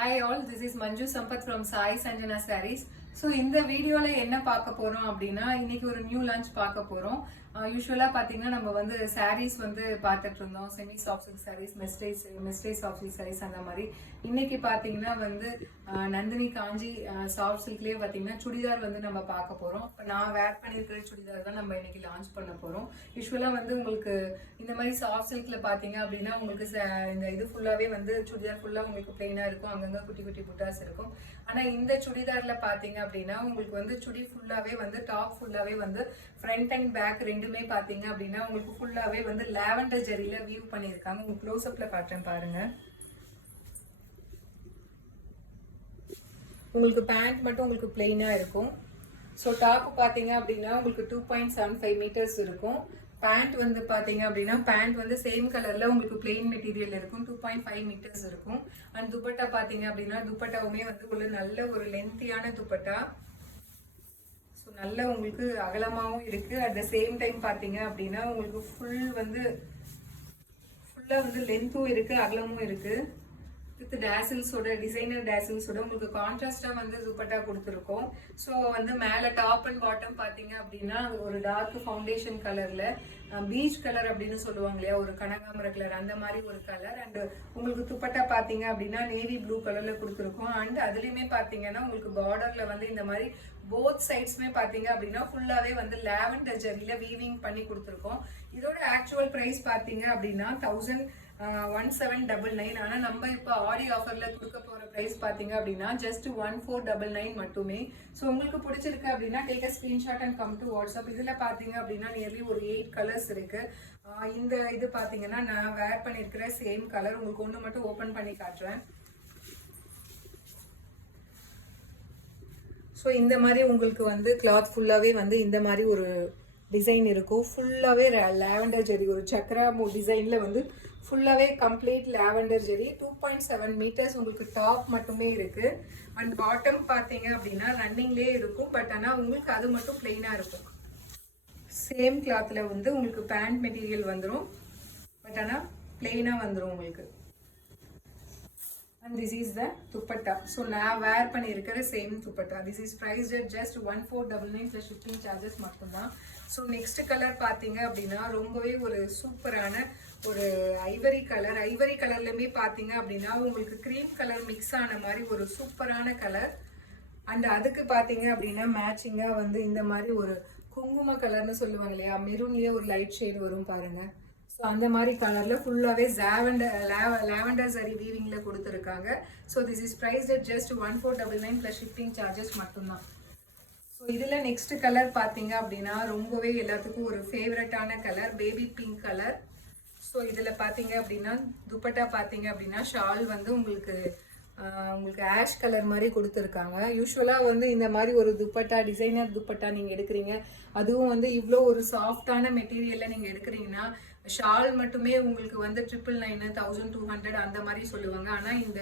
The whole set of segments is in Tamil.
Hi all, this is Manju Sampath from Sai Sanjana Sarees. So இந்த வீடியோவில் என்ன பார்க்க போகிறோம் அப்படின்னா இன்னைக்கு ஒரு நியூ லான்ச் பார்க்க போகிறோம். யூஸ்வலாக பார்த்தீங்கன்னா நம்ம வந்து சாரீஸ் வந்து பார்த்துட்டு இருந்தோம், செமி சாஃப்ட் சில்க் சாரீஸ், மெஸ்டேஜ் சாஃப்ட் சில்க் சாரீஸ் அந்த மாதிரி. இன்னைக்கு பார்த்தீங்கன்னா வந்து நந்தினி காஞ்சி சாஃப்ட் சில்க்லேயே பார்த்தீங்கன்னா சுடிதார் வந்து நம்ம பார்க்க போகிறோம். இப்போ நான் வேர் பண்ணியிருக்கிற சுடிதார் தான் நம்ம இன்னைக்கு லான்ச் பண்ண போகிறோம். யூஸ்வலாக வந்து உங்களுக்கு இந்த மாதிரி சாஃப்ட் சில்கில் பார்த்தீங்க அப்படின்னா உங்களுக்கு இந்த இது ஃபுல்லாகவே வந்து சுடிதார் ஃபுல்லாக உங்களுக்கு பிளெயினாக இருக்கும், அங்கங்கே குட்டி குட்டி புட்டாஸ் இருக்கும். ஆனால் இந்த சுடிதாரில் பார்த்தீங்க அப்படின்னா உங்களுக்கு வந்து சுடி ஃபுல்லாவே வந்து டாப் ஃபுல்லாவே வந்து ஃப்ரண்ட் அண்ட் பேக் ரெண்டுமே பாத்தீங்க அப்படின்னா உங்களுக்கு ஃபுல்லாவே வந்து லாவெண்டர் ஜெரியில வியூ பண்ணிருக்காங்க. உங்களுக்கு க்ளோஸ் அப்ல காட்டுறேன் பாருங்க. உங்களுக்கு பேண்ட் மட்டும் உங்களுக்கு பிளெயினா இருக்கும். ஸோ டாப் பாத்தீங்க அப்படின்னா உங்களுக்கு 2.75 மீட்டர்ஸ் இருக்கும். பேண்ட் வந்து பாத்தீங்க அப்படின்னா பேண்ட் வந்து சேம் கலர்ல உங்களுக்கு பிளெயின் மெட்டீரியல் இருக்கும், 2.5 மீட்டர்ஸ் இருக்கும். அண்ட் துப்பட்டா பாத்தீங்க அப்படின்னா துப்பட்டாவுமே வந்து உள்ள நல்ல ஒரு லென்த்தியான துப்பட்டா. ஸோ நல்ல உங்களுக்கு அகலமாகவும் இருக்கு. அட் த சேம் டைம் பாத்தீங்க அப்படின்னா உங்களுக்கு ஃபுல்லா வந்து லென்த்தும் இருக்கு, அகலமும் இருக்கு. வித் டேசில்ஸோட டிசைனர் டேசில்ஸோட உங்களுக்கு கான்ட்ராஸ்டா வந்து துப்பட்டா கொடுத்துருக்கோம். ஸோ வந்து மேலே டாப் அண்ட் பாட்டம் பார்த்தீங்க அப்படின்னா ஒரு டார்க் ஃபவுண்டேஷன் கலர்ல பீச் கலர் அப்படின்னு சொல்லுவாங்க இல்லையா, ஒரு கனகாமர கலர் அந்த மாதிரி ஒரு கலர். அண்ட் உங்களுக்கு துப்பட்டா பார்த்தீங்க அப்படின்னா நேவி ப்ளூ கலர்ல கொடுத்துருக்கோம். அண்ட் அதுலயுமே பார்த்தீங்கன்னா உங்களுக்கு பார்டர்ல வந்து இந்த மாதிரி போத் சைட்ஸ்மே பார்த்தீங்க அப்படின்னா ஃபுல்லாவே வந்து லாவெண்டர் ஜெரியில வீவிங் பண்ணி கொடுத்துருக்கோம். இதோட ஆக்சுவல் பிரைஸ் பார்த்தீங்க அப்படின்னா 1799. ஆனா நம்ம இப்போ ஆடி ஆஃபர்ல கொடுக்க போற பிரைஸ் பாத்தீங்க அப்படின்னா ஜஸ்ட் 1499 மட்டுமே. ஸோ உங்களுக்கு பிடிச்சிருக்கு அப்படின்னா take a screenshot and come to WhatsApp. இதுல பாத்தீங்க அப்படின்னா நியர்லி ஒரு 8 கலர்ஸ் இருக்கு. இந்த இது பாத்தீங்கன்னா நான் வேர் பண்ணிருக்கிற சேம் கலர். உங்களுக்கு ஒண்ணு மட்டும் ஓபன் பண்ணி காட்டுறேன். ஸோ இந்த மாதிரி உங்களுக்கு வந்து கிளாத் ஃபுல்லாவே வந்து இந்த மாதிரி ஒரு டிசைன் இருக்கும். ஃபுல்லாவே லாவெண்டர் ஜெரி ஒரு சக்கரா டிசைன்ல வந்து ஃபுல்லாவே கம்ப்ளீட் லாவெண்டர் ஜெரி. 2.7 மீட்டர்ஸ் உங்களுக்கு டாப் மட்டுமே இருக்கு. அண்ட் பாட்டம் பாத்தீங்க அப்படின்னா ரன்னிங்லேயே இருக்கும். பட் ஆனால் உங்களுக்கு அது மட்டும் பிளெயினா இருக்கும். சேம் கிளாத்ல வந்து உங்களுக்கு பேண்ட் மெட்டீரியல் வந்துடும், பட் ஆனால் பிளெயினா வந்துடும் உங்களுக்கு. And this is the dupatta. So நான் வேர் பண்ணியிருக்கிற same dupatta. This is priced at just 1499 plus shipping charges மட்டும்தான். ஸோ நெக்ஸ்ட் கலர் பார்த்தீங்க அப்படின்னா ரொம்பவே ஒரு சூப்பரான ஒரு ஐவரி கலர். ஐவரி கலர்லையுமே பார்த்தீங்க அப்படின்னா உங்களுக்கு க்ரீம் கலர் மிக்ஸ் ஆன மாதிரி ஒரு சூப்பரான கலர். அண்ட் அதுக்கு பார்த்தீங்க அப்படின்னா மேட்சிங்காக வந்து இந்த மாதிரி ஒரு குங்கும கலர்னு சொல்லுவாங்க இல்லையா, மெரூன்லேயே ஒரு லைட் ஷேட் வரும் பாருங்க. ஸோ அந்த மாதிரி கலரில் ஃபுல்லாகவே லாவெண்டர் சரி வீவிங்கில் கொடுத்துருக்காங்க. So this is prized at just 1499 plus shipping charges மட்டும்தான். ஸோ இதில் நெக்ஸ்ட் கலர் பார்த்தீங்க அப்படின்னா ரொம்பவே எல்லாத்துக்கும் ஒரு ஃபேவரட்டான colour, baby pink colour. So இதில் பார்த்தீங்க அப்படின்னா துப்பட்டா பார்த்தீங்க அப்படின்னா ஷால் வந்து உங்களுக்கு ஆஷ் கலர் மாதிரி கொடுத்துருக்காங்க. யூஸ்வலாக வந்து இந்த மாதிரி ஒரு துப்பட்டா டிசைனர் துப்பட்டா நீங்கள் எடுக்கிறீங்க, அதுவும் வந்து இவ்வளோ ஒரு சாஃப்டான மெட்டீரியலில் நீங்கள் எடுக்கிறீங்கன்னா ஷால் மட்டுமே உங்களுக்கு வந்து 999 1200 அந்த மாதிரி சொல்லுவாங்க. ஆனால் இந்த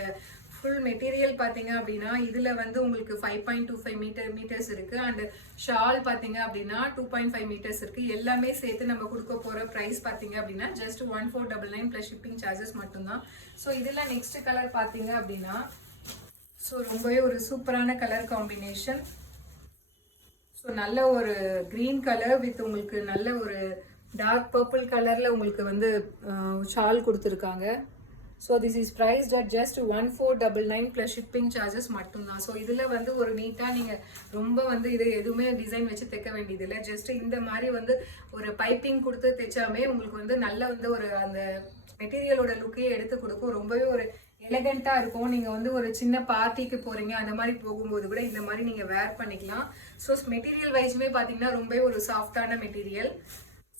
ஃபுல் மெட்டீரியல் பார்த்தீங்க அப்படின்னா இதில் வந்து உங்களுக்கு 5.25 மீட்டர்ஸ் இருக்குது. அண்ட் ஷால் பார்த்தீங்க அப்படின்னா 2.5 மீட்டர்ஸ் இருக்குது. எல்லாமே சேர்த்து நம்ம கொடுக்க போகிற ப்ரைஸ் பார்த்தீங்க அப்படின்னா ஜஸ்ட் 1499 ப்ளஸ் ஷிப்பிங் சார்ஜஸ் மட்டும்தான். ஸோ இதில் நெக்ஸ்ட் கலர் பார்த்தீங்க அப்படின்னா ஸோ ரொம்பவே ஒரு சூப்பரான கலர் காம்பினேஷன். ஸோ நல்ல ஒரு க்ரீன் கலர் வித் உங்களுக்கு நல்ல ஒரு டார்க் பர்பிள் கலரில் உங்களுக்கு வந்து ஷால் கொடுத்துருக்காங்க. So this is prized at just 1499 plus shipping charges மட்டும்தான். ஸோ இதில் வந்து ஒரு நீட்டாக நீங்கள் ரொம்ப வந்து இது எதுவுமே டிசைன் வச்சு தைக்க வேண்டியதில்லை. ஜஸ்ட் இந்த மாதிரி வந்து ஒரு பைப்பிங் கொடுத்து தைச்சாமே உங்களுக்கு வந்து நல்ல வந்து ஒரு அந்த மெட்டீரியலோட லுக்கையே எடுத்து கொடுக்கும். ரொம்பவே ஒரு எலகண்ட்டாக இருக்கும். நீங்கள் வந்து ஒரு சின்ன பார்ட்டிக்கு போகிறீங்க அந்த மாதிரி போகும்போது கூட இந்த மாதிரி நீங்கள் வேர் பண்ணிக்கலாம். ஸோ மெட்டீரியல் வைஸுமே பார்த்தீங்கன்னா ரொம்பவே ஒரு சாஃப்டான மெட்டீரியல்.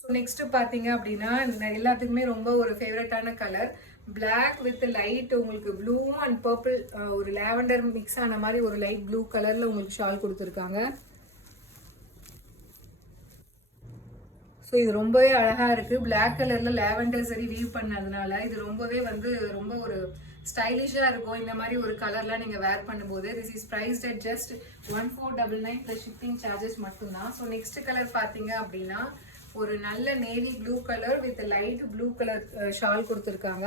ஸோ நெக்ஸ்ட் பார்த்தீங்க அப்படின்னா எல்லாத்துக்குமே ரொம்ப ஒரு ஃபேவரட்டான கலர் பிளாக் வித் லைட் உங்களுக்கு ப்ளூ அண்ட் பர்பிள் ஒரு லாவெண்டர் மிக்ஸ் ஆன மாதிரி ஒரு லைட் ப்ளூ கலர்ல உங்களுக்கு ஷால் கொடுத்துருக்காங்க. ஸோ இது ரொம்பவே அழகா இருக்கு. பிளாக் கலர்ல லாவெண்டர் சரி வீவ் பண்ணதுனால இது ரொம்பவே வந்து ரொம்ப ஒரு ஸ்டைலிஷா இருக்கும். இந்த மாதிரி ஒரு கலர்லாம் நீங்க வேர் பண்ணும்போது this is priced at just 1499 plus shipping charges மட்டும்தான். ஸோ நெக்ஸ்ட் கலர் பார்த்தீங்க அப்படின்னா ஒரு நல்ல navy blue colour with light blue colour shawl கொடுத்துருக்காங்க.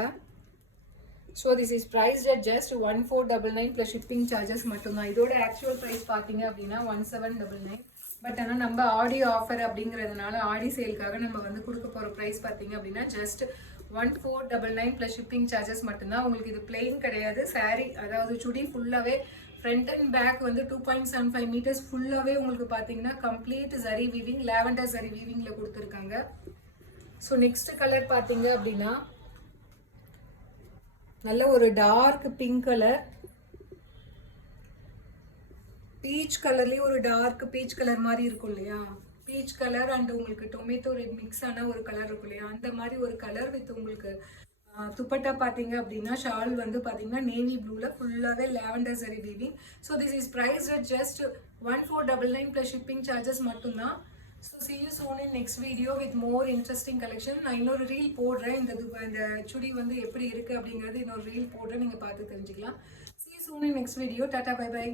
So this is priced at just 1499 plus shipping charges மட்டும்தான். இதோட ஆக்சுவல் ப்ரைஸ் பார்த்தீங்க அப்படின்னா 1799. பட் ஆனால் நம்ம ஆடி ஆஃபர் அப்படிங்கிறதுனால ஆடி சேலுக்காக நம்ம வந்து கொடுக்க போகிற ப்ரைஸ் பார்த்தீங்க அப்படின்னா ஜஸ்ட் 1499 ப்ளஸ் ஷிப்பிங் சார்ஜஸ் மட்டும்தான். உங்களுக்கு இது பிளெயின் கிடையாது, சாரீ அதாவது சுடி ஃபுல்லாகவே ஃப்ரண்ட் அண்ட் பேக் வந்து 2.75 மீட்டர்ஸ் ஃபுல்லாகவே உங்களுக்கு பார்த்தீங்கன்னா complete zari weaving, lavender zari வீவிங்கில் கொடுத்துருக்காங்க. ஸோ நெக்ஸ்ட் கலர் பார்த்தீங்க அப்படின்னா நல்ல ஒரு டார்க் பிங்க் கலர், பீச் கலர்லேயே ஒரு டார்க் பீச் கலர் மாதிரி இருக்கும் இல்லையா, பீச் கலர் அண்ட் உங்களுக்கு டொமேட்டோ ரெட் மிக்ஸ் ஆன ஒரு கலர் இருக்கும் இல்லையா, அந்த மாதிரி ஒரு கலர் வித் உங்களுக்கு துப்பட்டா பார்த்தீங்க அப்படின்னா ஷால் வந்து பார்த்தீங்கன்னா நேவி ப்ளூவில் ஃபுல்லாகவே lavender zari weaving. So this is priced at just 1499 plus shipping charges மட்டும்தான். So see you soon in next video with more interesting collection. நான் இன்னொரு ரீல் போடுறேன், இந்த சுடி வந்து எப்படி இருக்குது அப்படிங்கிறது இன்னொரு ரீல் போடுறேன், நீங்கள் பார்த்து தெரிஞ்சுக்கலாம். See you soon in next video. டாடா, பை பை.